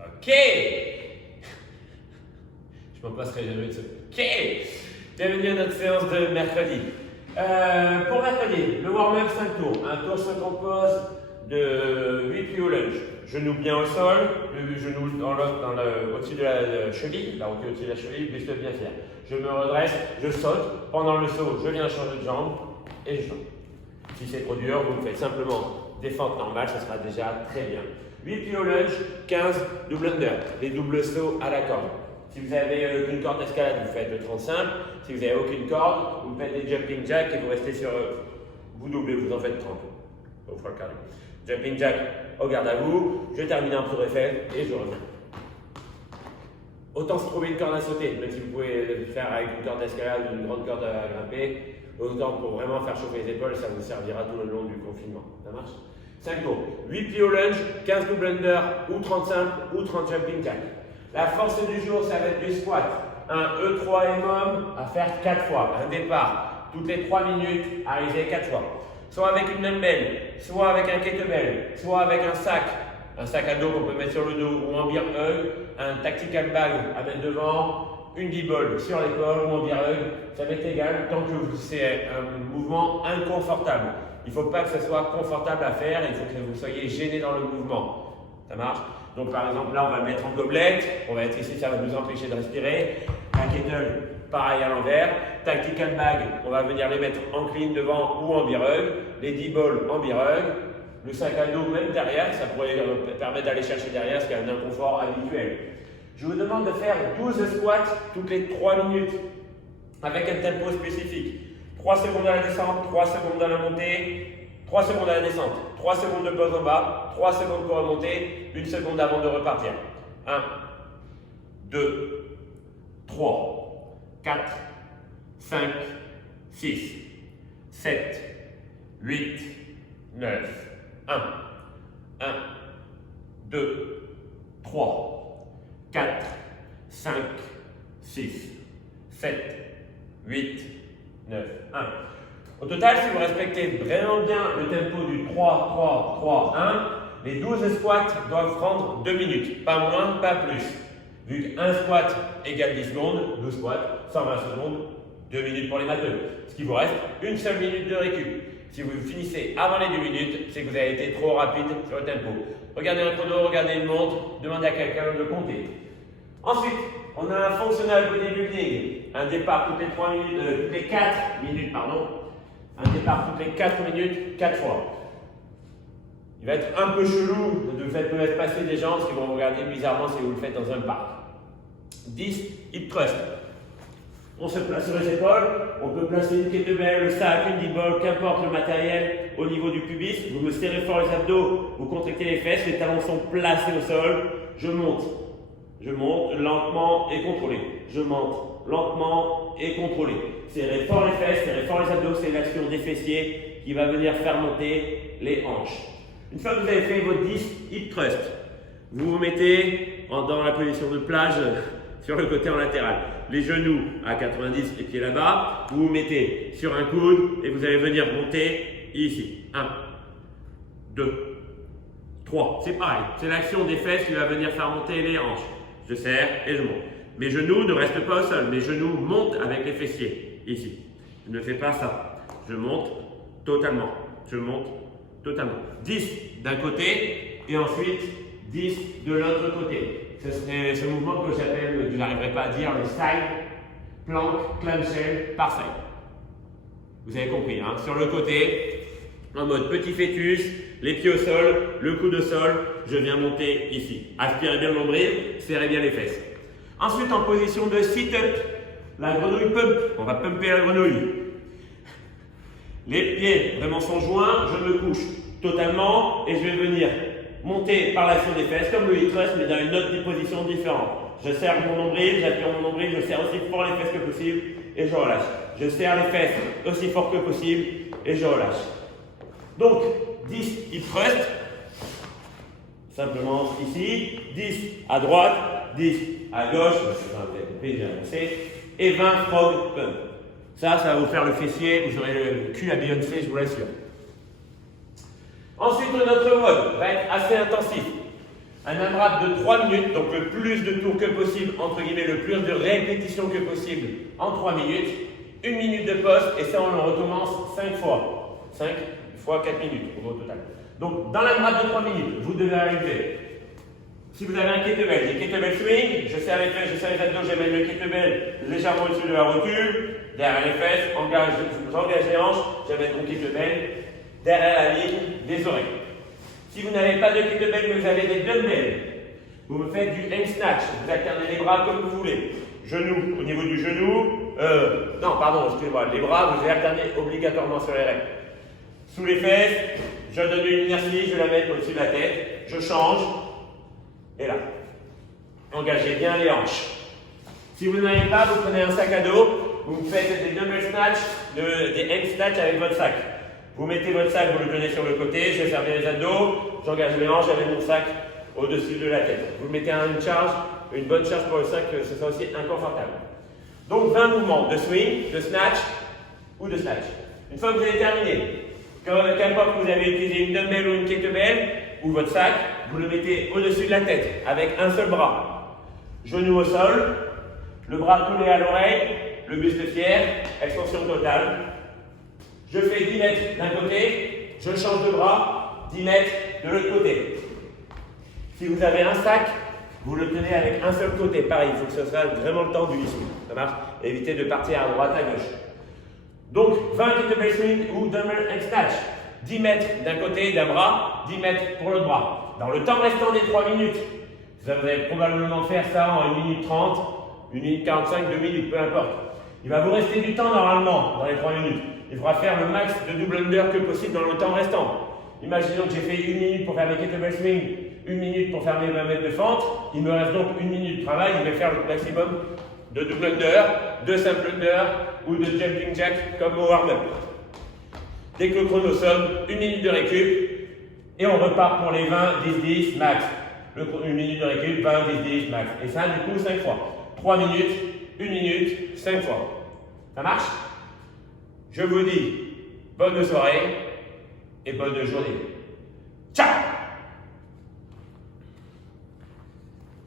Ok. Je m'en passerai jamais de ça. Ok. Bienvenue à notre séance de mercredi. Pour mercredi, le warm-up 5 tours. Un tour se compose de 8 plis au lunge. Genou bien au sol, le genou au-dessus de la cheville, la roquille au-dessus de la cheville, buste bien fier. Je me redresse, je saute. Pendant le saut, je viens changer de jambe et je saute. Si c'est trop dur, vous me faites simplement des fentes normales, ça sera déjà très bien. 8 plis au lunge, 15 double under, les doubles sauts à la corde. Si vous avez une corde d'escalade, vous faites le 30 simple. Si vous n'avez aucune corde, vous faites des jumping jacks et vous restez sur. Vous doublez, vous en faites 30. Au fera le cardio. Jumping jack au garde à vous, je termine un tour Eiffel et je reviens. Autant se trouver une corde à sauter, même si vous pouvez le faire avec une corde d'escalade ou une grande corde à grimper, autant pour vraiment faire chauffer les épaules, ça vous servira tout le long du confinement. Ça marche? 5 tours. 8 plis au lunge, 15 double under ou 30 simple ou 30 jumping jack. La force du jour, ça va être du squat. Un E3 EMOM à faire 4 fois. Un départ toutes les 3 minutes, arriver 4 fois. Soit avec une dumbbell, soit avec un kettlebell, soit avec un sac à dos qu'on peut mettre sur le dos ou en bear hug, un tactical bag à mettre devant, une D-ball sur l'épaule ou en bear hug, ça m'est égal tant que c'est un mouvement inconfortable. Il ne faut pas que ce soit confortable à faire, il faut que vous soyez gêné dans le mouvement. Ça marche? Donc par exemple là on va le mettre en gobelet, on va être ici, ça va nous empêcher de respirer. Un kettle, pareil à l'envers. Tactical bag, on va venir les mettre en clean devant ou en bear hug. Les D-balls en bear hug. Le sac à dos même derrière, ça pourrait permettre d'aller chercher derrière ce qui est un inconfort habituel. Je vous demande de faire 12 squats toutes les 3 minutes avec un tempo spécifique. 3 secondes à la descente, 3 secondes à la montée, 3 secondes à la descente, 3 secondes de pause en bas, 3 secondes pour remonter, 1 seconde avant de repartir. 1, 2, 3, 4, 5, 6, 7, 8, 9, 1, 1, 2, 3, 4, 5, 6, 7, 8, 9, 1. Au total, si vous respectez vraiment bien le tempo du 3, 3, 3, 1, les 12 squats doivent prendre 2 minutes, pas moins, pas plus. Vu qu'un squat égale 10 secondes, 12 squats, 120 secondes, 2 minutes pour les matheux. Ce qui vous reste, une seule minute de récup. Si vous finissez avant les 2 minutes, c'est que vous avez été trop rapide sur le tempo. Regardez un chrono, regardez une montre, demandez à quelqu'un de compter. Ensuite, on a un functional bodybuilding, un départ toutes les 3 minutes, toutes les 4 minutes, pardon. Un départ toutes les 4 minutes, 4 fois. Il va être un peu chelou de faire passer des gens, parce qu'ils vont vous regarder bizarrement si vous le faites dans un parc. 10 hip thrust. On se place sur les épaules, on peut placer une kettlebell, le sac, une D-ball, qu'importe le matériel au niveau du pubis. Vous me serrez fort les abdos, vous contractez les fesses, les talons sont placés au sol. Je monte lentement et contrôlé. Je monte lentement et contrôlé. Serrez fort les fesses, serrez fort les abdos, c'est l'action des fessiers qui va venir faire monter les hanches. Une fois que vous avez fait vos 10 hip thrust, vous vous mettez dans la position de plage sur le côté en latéral. Les genoux à 90, les pieds là-bas. Vous vous mettez sur un coude et vous allez venir monter ici. 1, 2, 3. C'est pareil. C'est l'action des fesses qui va venir faire monter les hanches. Je serre et je monte. Mes genoux ne restent pas au sol. Mes genoux montent avec les fessiers. Ici. Je ne fais pas ça. Je monte totalement. Je monte totalement. 10 d'un côté et ensuite 10 de l'autre côté. Ce serait ce mouvement que j'appelle, je n'arriverai pas à dire, le side plank clamshell par side. Vous avez compris, hein? Sur le côté, en mode petit fœtus, les pieds au sol, le coude au sol, je viens monter ici. Aspirez bien le nombril, serrez bien les fesses. Ensuite, en position de sit-up, la grenouille pump. On va pumper la grenouille. Les pieds vraiment sont joints, je me couche totalement et je vais venir monter par l'action des fesses comme le hip thrust mais dans une autre position différente. Je serre mon nombril, j'appuie mon nombril, je serre aussi fort les fesses que possible et je relâche. Je serre les fesses aussi fort que possible et je relâche. Donc 10 hip thrust, simplement ici, 10 à droite, 10 à gauche, j'ai avancé, et 20 frog pump. Ça va vous faire le fessier, vous aurez le cul à Beyoncé, je vous l'assure. Ensuite, notre mode va être assez intensif. un AMRAP de 3 minutes, donc le plus de tours que possible, entre guillemets, le plus de répétitions que possible en 3 minutes. 1 minute de pause, et ça on le recommence 5 fois. 5 fois 4 minutes au total. Donc dans l'AMRAP de 3 minutes, vous devez arriver. Si vous avez un kettlebell, des kettlebell swing, je serre les fesses, je serre les abdos, j'amène le kettlebell légèrement au-dessus de la rotule, derrière les fesses, j'engage les hanches, j'amène mon kettlebell derrière la ligne des oreilles. Si vous n'avez pas de kettlebell mais vous avez des dumbbells, vous me faites du hang snatch, vous alternez les bras comme vous voulez. Genou au niveau du genou, non pardon, excusez-moi, les bras vous les alternez obligatoirement sur les règles. Sous les fesses, je donne une inertie, je la mets au-dessus de la tête, je change, et là. Engagez bien les hanches. Si vous n'avez pas, vous prenez un sac à dos, vous faites des dumbbell snatch, des hang snatch avec votre sac. Vous mettez votre sac, vous le tenez sur le côté, je serre bien les abdos, j'engage les hanches avec mon sac au-dessus de la tête. Vous mettez une charge, une bonne charge pour le sac, que ce soit aussi inconfortable. Donc 20 mouvements de swing, de snatch ou de snatch. Une fois que vous avez terminé, qu'importe que vous avez utilisé une dumbbell ou une kettlebell ou votre sac, vous le mettez au-dessus de la tête avec un seul bras. Genou au sol, le bras collé à l'oreille, le buste fier, extension totale. Je fais 10 mètres d'un côté, je change de bras, 10 mètres de l'autre côté. Si vous avez un sac, vous le tenez avec un seul côté. Pareil, il faut que ce soit vraiment le temps du lissou. Ça marche? Évitez de partir à droite, à gauche. Donc, 20 kettlebell swing ou dumbbell hang snatch. 10 mètres d'un côté d'un bras, 10 mètres pour l'autre bras. Dans le temps restant des 3 minutes, vous allez probablement faire ça en 1 minute 30, 1 minute 45, 2 minutes, peu importe. Il va vous rester du temps normalement dans les 3 minutes. Il faudra faire le max de double under que possible dans le temps restant. Imaginons que j'ai fait 1 minute pour faire mes kettlebell swing, 1 minute pour faire mes 20 mètres de fente. Il me reste donc 1 minute de travail. Je vais faire le maximum de double under, de simple under ou de jumping jack comme au warm-up. Dès que le chrono sonne, 1 minute de récup et on repart pour les 20, 10, 10 max. 1 minute de récup, 20, 10, 10 max. Et ça, du coup, 5 fois. 3 minutes, 1 minute, 5 fois. Ça marche? Je vous dis bonne soirée et bonne journée. Ciao!